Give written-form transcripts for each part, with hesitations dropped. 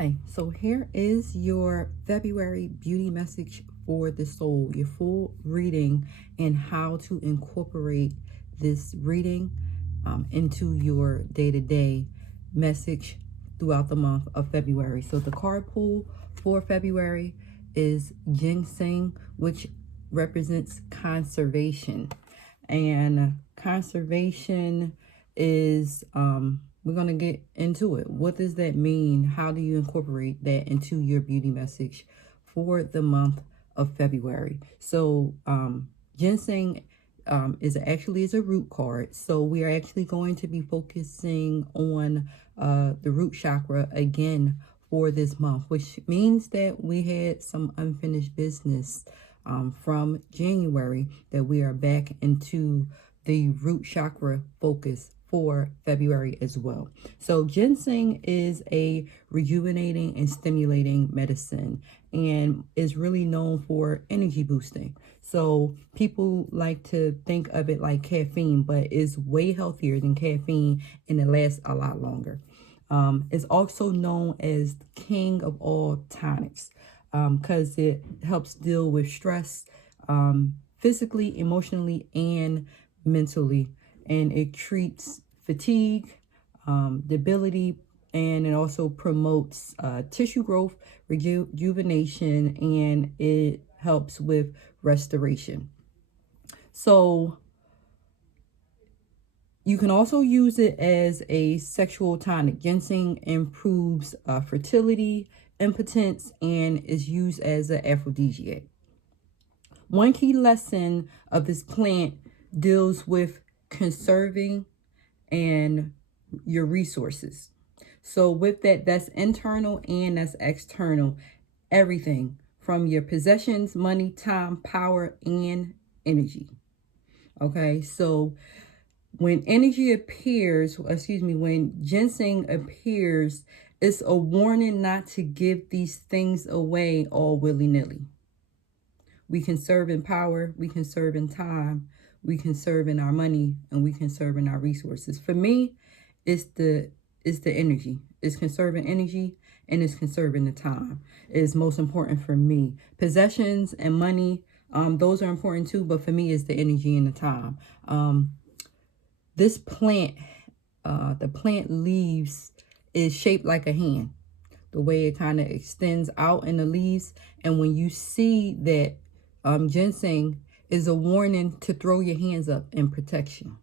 Hi, so here is your February beauty message for the soul, your full reading and how to incorporate this reading into your day-to-day message throughout the month of February. So the card pool for February is Ginseng, which represents conservation. And conservation is we're going to get into it. What does that mean? How do you incorporate that into your beauty message for the month of February? So ginseng is a root card. So we are actually going to be focusing on the root chakra again for this month, which means that we had some unfinished business from January, that we are back into the root chakra focus for February as well. So ginseng is a rejuvenating and stimulating medicine and is really known for energy boosting. So people like to think of it like caffeine, but it's way healthier than caffeine and it lasts a lot longer. It's also known as the king of all tonics because it helps deal with stress physically, emotionally, and mentally. And it treats fatigue, debility, and it also promotes tissue growth, rejuvenation, and it helps with restoration. So you can also use it as a sexual tonic. Ginseng improves fertility, impotence, and is used as an aphrodisiac. One key lesson of this plant deals with conserving and your resources. So with that, that's internal and that's external. Everything from your possessions, money, time, power, and energy. Okay, so when energy appears, when ginseng appears, it's a warning not to give these things away all willy-nilly. We can serve in power, we can serve in time, we can serve in our money, and we can serve in our resources. For me, it's the energy. It's conserving energy and it's conserving the time. It's most important for me. Possessions and money, those are important too, but for me, it's the energy and the time. This plant, the plant leaves is shaped like a hand. The way it kind of extends out in the leaves. And when you see that ginseng is a warning to throw your hands up in protection.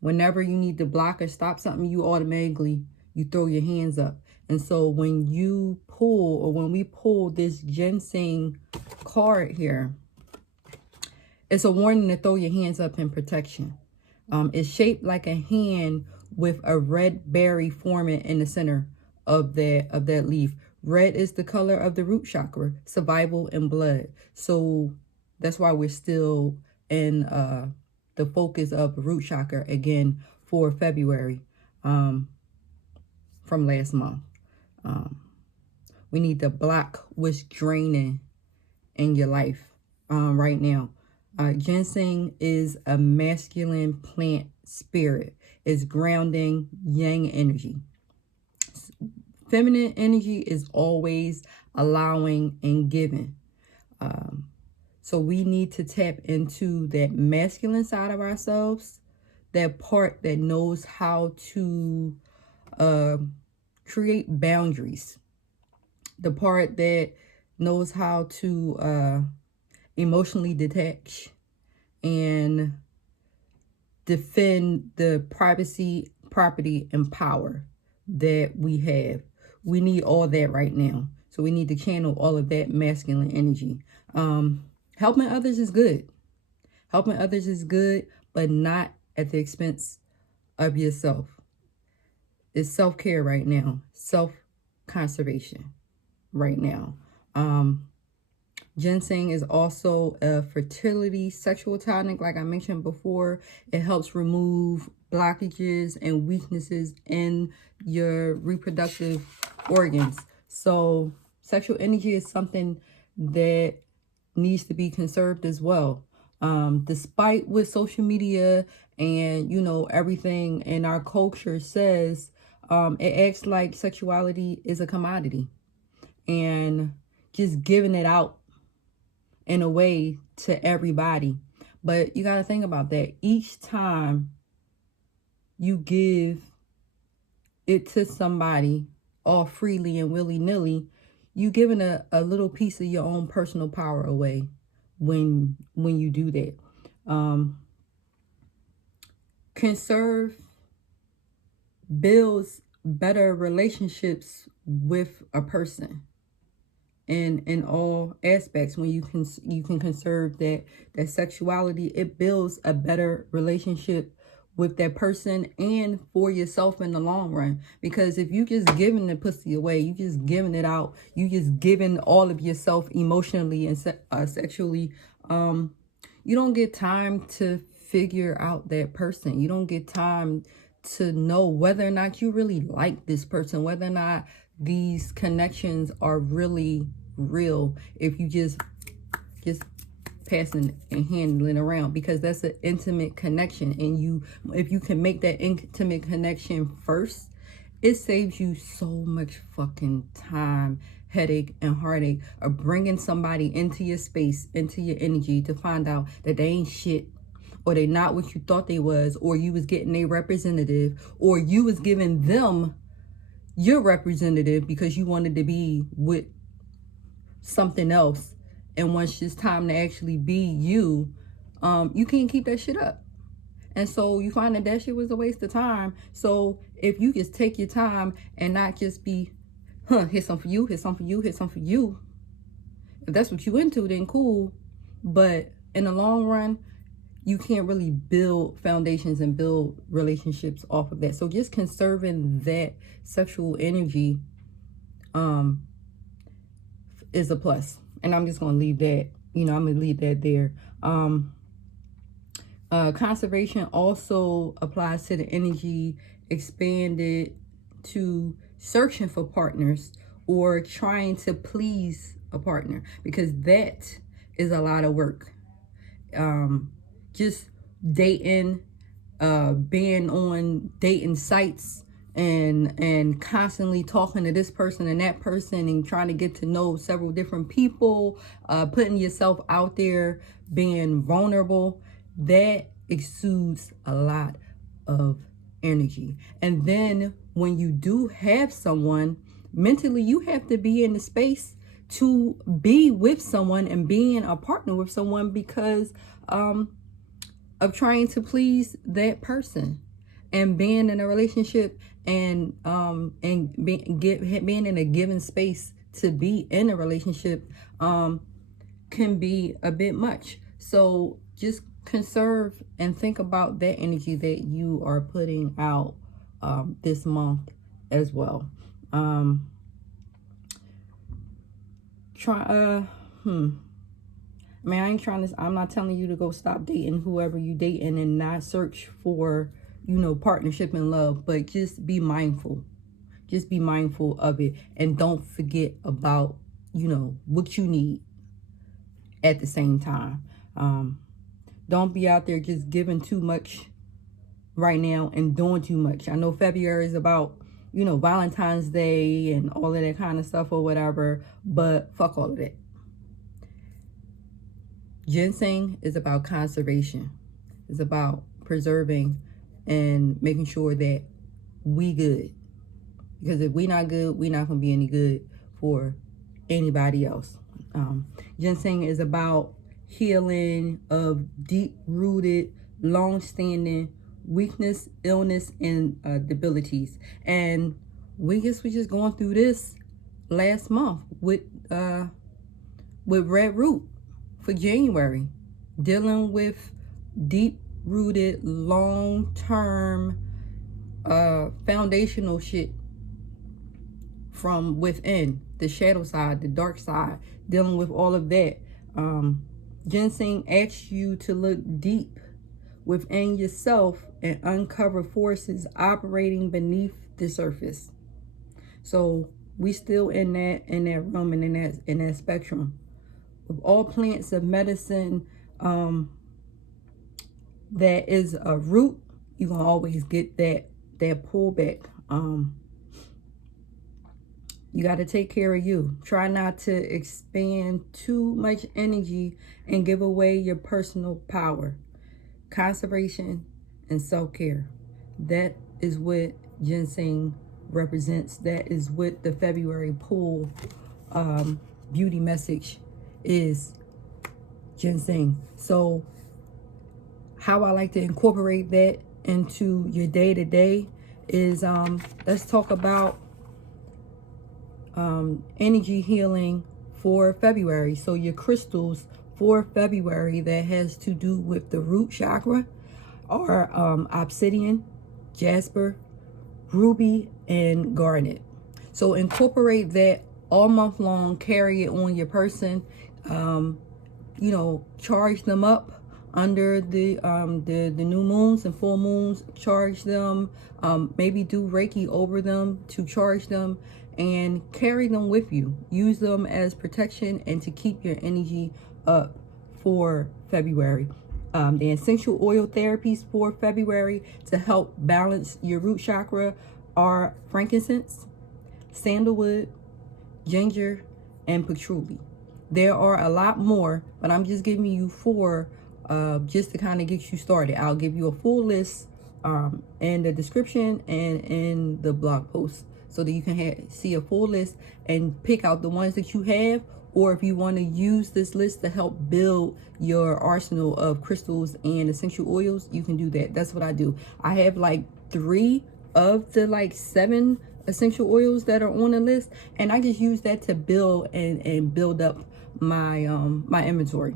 Whenever you need to block or stop something, you throw your hands up. And so when you pull, or when we pull this ginseng card here, it's a warning to throw your hands up in protection. It's shaped like a hand with a red berry forming in the center of that leaf. Red is the color of the root chakra, survival and blood. So that's why we're still in the focus of root chakra again for February from last month. We need to block what's draining in your life right now. Ginseng is a masculine plant spirit. It's grounding yang energy. Feminine energy is always allowing and giving. So we need to tap into that masculine side of ourselves, that part that knows how to create boundaries, the part that knows how to emotionally detach and defend the privacy, property, and power that we have. We need all that right now. So we need to channel all of that masculine energy. Helping others is good. Helping others is good, but not at the expense of yourself. It's self-care right now. Self-conservation right now. Ginseng is also a fertility sexual tonic, like I mentioned before. It helps remove blockages and weaknesses in your reproductive organs. So sexual energy is something that needs to be conserved as well. Despite what social media and, everything in our culture says, It acts like sexuality is a commodity, and just giving it out in a way to everybody. But you got to think about that. Each time you give it to somebody all freely and willy-nilly, you giving a little piece of your own personal power away when you do that. Conserve builds better relationships with a person in all aspects. When you can conserve that sexuality, it builds a better relationship with that person and for yourself in the long run. Because if you just giving the pussy away, you just giving it out, you just giving all of yourself emotionally and sexually, you don't get time to figure out that person. You don't get time to know whether or not you really like this person, whether or not these connections are really real, if you just passing and handling around, because that's an intimate connection. And if you can make that intimate connection first, it saves you so much fucking time, headache, and heartache of bringing somebody into your space, into your energy, to find out that they ain't shit, or they not what you thought they was, or you was getting a representative, or you was giving them your representative because you wanted to be with something else. And once it's time to actually be you, you can't keep that shit up. And so you find that shit was a waste of time. So if you just take your time and not just be, here's some for you, here's some for you, here's some for you. If that's what you into, then cool. But in the long run, you can't really build foundations and build relationships off of that. So just conserving that sexual energy is a plus. And I'm just going to leave that, I'm going to leave that there. Conservation also applies to the energy expanded to searching for partners or trying to please a partner, because that is a lot of work. Just dating, being on dating sites, and constantly talking to this person and that person and trying to get to know several different people, putting yourself out there, being vulnerable, that exudes a lot of energy. And then when you do have someone, mentally you have to be in the space to be with someone and being a partner with someone, because of trying to please that person, and being in a relationship and being in a given space to be in a relationship can be a bit much. So just conserve and think about that energy that you are putting out this month as well. I'm not telling you to go stop dating whoever you dating and not search for, partnership and love, but just be mindful. Just be mindful of it, and don't forget about, what you need at the same time. Don't be out there just giving too much right now and doing too much. I know February is about, Valentine's Day and all of that kind of stuff or whatever, but fuck all of that. Ginseng is about conservation. It's about preserving and making sure that we good. Because if we not good, we not going to be any good for anybody else. Ginseng is about healing of deep-rooted, long-standing weakness, illness, and debilities. And we just going through this last month with Red Root for January, dealing with deep-rooted, long-term, foundational shit from within, the shadow side, the dark side, dealing with all of that. Ginseng asks you to look deep within yourself and uncover forces operating beneath the surface. So we still in that realm and in that spectrum. With all plants of medicine, that is a root, you're gonna always get that pullback You got to take care of you. Try not to expand too much energy and give away your personal power. Conservation and self-care. That is what ginseng represents. That is what the February pool beauty message is. Ginseng. So how I like to incorporate that into your day-to-day is let's talk about energy healing for February. So your crystals for February that has to do with the root chakra are obsidian, jasper, ruby, and garnet. So incorporate that all month long. Carry it on your person. You know, charge them up under the new moons and full moons. Charge them. Maybe do Reiki over them to charge them, and carry them with you. Use them as protection and to keep your energy up for February. The essential oil therapies for February to help balance your root chakra are frankincense, sandalwood, ginger, and patchouli. There are a lot more, but I'm just giving you 4 just to kind of get you started. I'll give you a full list in the description and in the blog post, so that you can see a full list and pick out the ones that you have, or if you want to use this list to help build your arsenal of crystals and essential oils, you can do that. That's what I do. I have like 3 of the 7 essential oils that are on the list, and I just use that to build and build up my my inventory.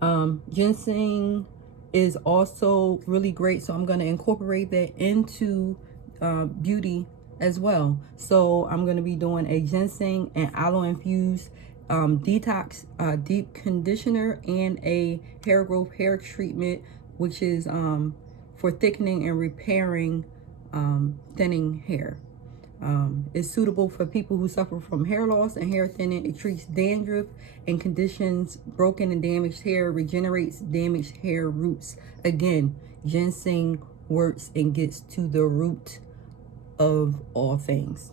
Ginseng is also really great, so I'm going to incorporate that into beauty as well. So I'm going to be doing a ginseng and aloe infused detox deep conditioner and a hair growth hair treatment, which is for thickening and repairing thinning hair. It's suitable for people who suffer from hair loss and hair thinning. It treats dandruff and conditions broken and damaged hair, regenerates damaged hair roots. Again, ginseng works and gets to the root of all things.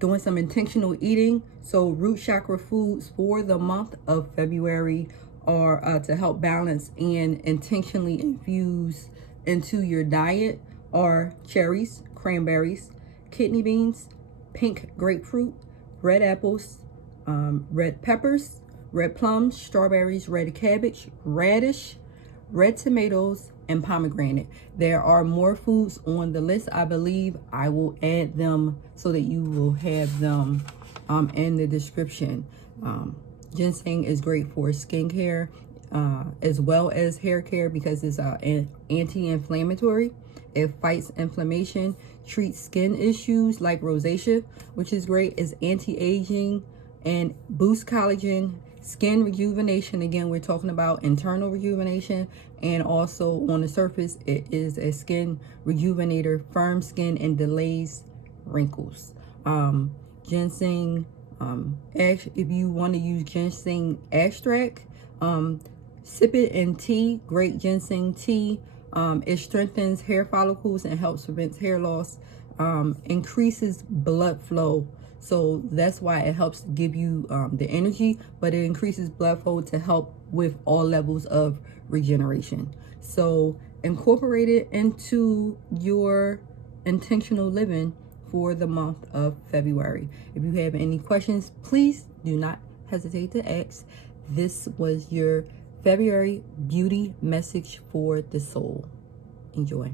Doing some intentional eating. So root chakra foods for the month of February are to help balance and intentionally infuse into your diet are cherries, cranberries, kidney beans, pink grapefruit, red apples, red peppers, red plums, strawberries, red cabbage, radish, red tomatoes, and pomegranate. There are more foods on the list. I believe I will add them so that you will have them in the description. Ginseng is great for skincare as well as hair care because it's anti-inflammatory. It fights inflammation, treats skin issues like rosacea, which is great. It's anti-aging and boosts collagen, skin rejuvenation. Again, we're talking about internal rejuvenation, and also on the surface, it is a skin rejuvenator, firm skin, and delays wrinkles. Ginseng, if you want to use ginseng extract, sip it in tea, great ginseng tea. It strengthens hair follicles and helps prevent hair loss, increases blood flow. So that's why it helps give you the energy, but it increases blood flow to help with all levels of regeneration. So incorporate it into your intentional living for the month of February. If you have any questions, please do not hesitate to ask. This was your February beauty message for the soul. Enjoy.